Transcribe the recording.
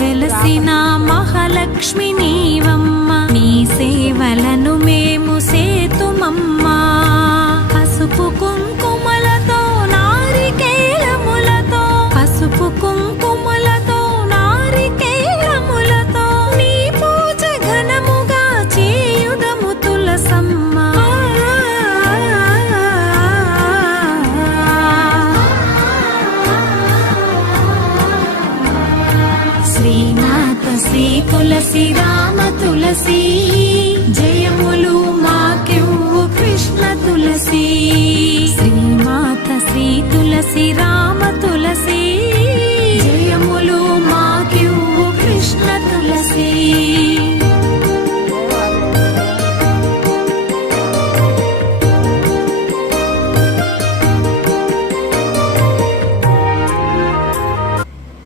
వెలసిన మహాలక్ష్మి నీవమ్మ, నీ సేవలను మేము సేతుమమ్మా. పసుపు కుంకుమలతో నారికేళములతో, పసుపు కుంకుమలతో నారికేళములతో నీ పూజ ఘనముగా చేయుదము తులసమ్మ. శ్రీమాత శ్రీ తులసి రామ తులసి, జయములు మాకెవ్వు కృష్ణ తులసి. శ్రీమాత శ్రీ తులసి రామ తులసి,